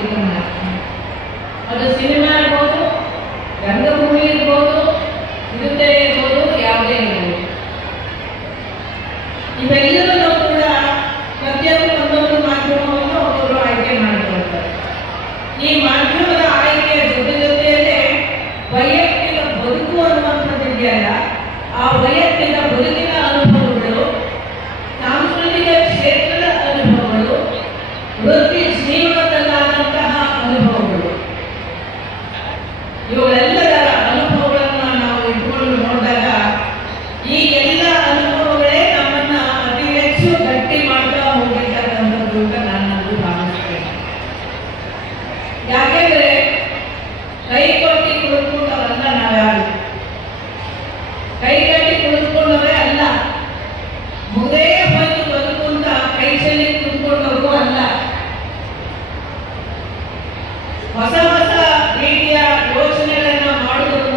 ಸಂಗೀತ ಮಾಡ್ತೀನಿ ಅದು ಸಿನಿಮಾ ಇರ್ಬೋದು ರಂಗಭೂಮಿ ಇರ್ಬೋದು ನೃತ್ಯ ಇರ್ಬೋದು ಯಾವುದೇ ಇರ್ಬೋದು. ಇವೆಲ್ಲ ಹೊಸ ಹೊಸ ರೀತಿಯ ಯೋಜನೆಗಳನ್ನು ಮಾಡುವುದು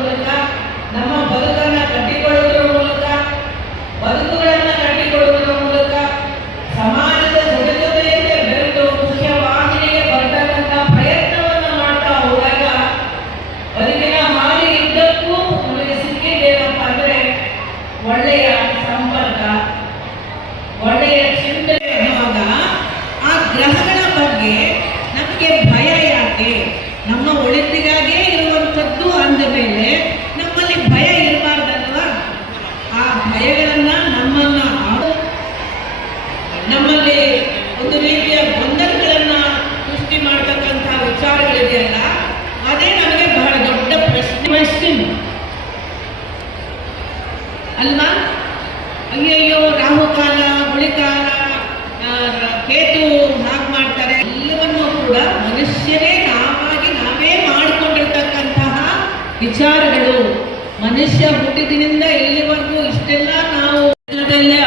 ಅಲ್ವಾ? ಅಯ್ಯಯ್ಯೋ, ರಾಹುಕಾಲ, ಹುಳಿಕಾಲ ಕೇತು ಹಾಗೆ ಮಾಡ್ತಾರೆ. ಎಲ್ಲವನ್ನೂ ಕೂಡ ಮನುಷ್ಯನೇ ನಾವಾಗಿ ನಾವೇ ಮಾಡಿಕೊಂಡಿರ್ತಕ್ಕಂತಹ ವಿಚಾರಗಳು. ಮನುಷ್ಯ ಹುಟ್ಟಿದಿನಿಂದ ಇಲ್ಲಿವರೆಗೂ ಇಷ್ಟೆಲ್ಲ ನಾವು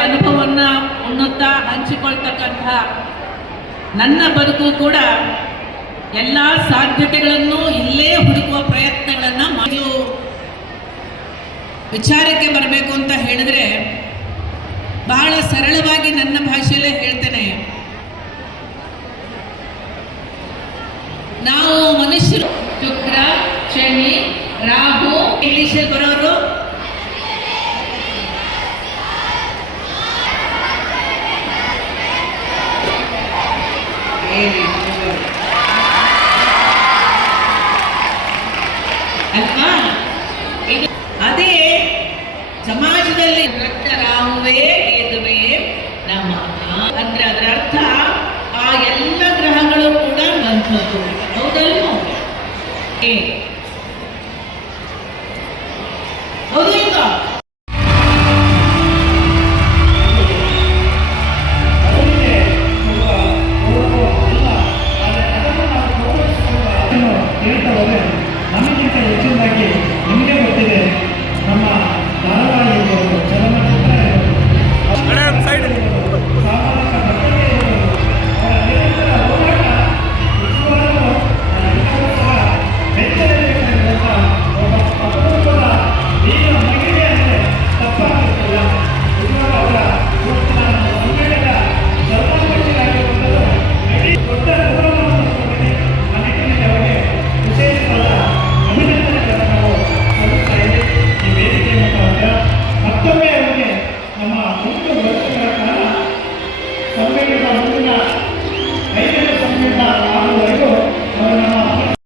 ಅನುಭವವನ್ನ ಉಣ್ಣುತ್ತಾ ಹಂಚಿಕೊಳ್ತಕ್ಕಂತಹ ನನ್ನ ಬದುಕು ಕೂಡ ಎಲ್ಲ ಸಾಧ್ಯತೆಗಳನ್ನು ಇಲ್ಲೇ ಹುಡುಕುವ ಪ್ರಯತ್ನಗಳನ್ನ ವಿಚಾರಕ್ಕೆ ಬರಬೇಕು ಅಂತ ಹೇಳಿದ್ರೆ ಬಹಳ ಸರಳವಾಗಿ ನನ್ನ ಭಾಷೆಯಲ್ಲೇ ಹೇಳ್ತೇನೆ. ನಾವು ಮನುಷ್ಯರು ಶುಕ್ರ, ಶನಿ, ರಾಹು ಇಂಗ್ಲಿಷಲ್ಲಿ ಬರೋರು Very good. ಅಲ್ವಾ ಇದು ಅದೇ ಭಕ್ತ ರಾಹುವೇ ಕೇತುವೆ ನಮಃ ಅಂದ್ರೆ ಅದರ ಅರ್ಥ ಆ ಎಲ್ಲ ಗ್ರಹಗಳು ಕೂಡ ಬಂಧು ಹೌದಲ್ವೋ? ಏ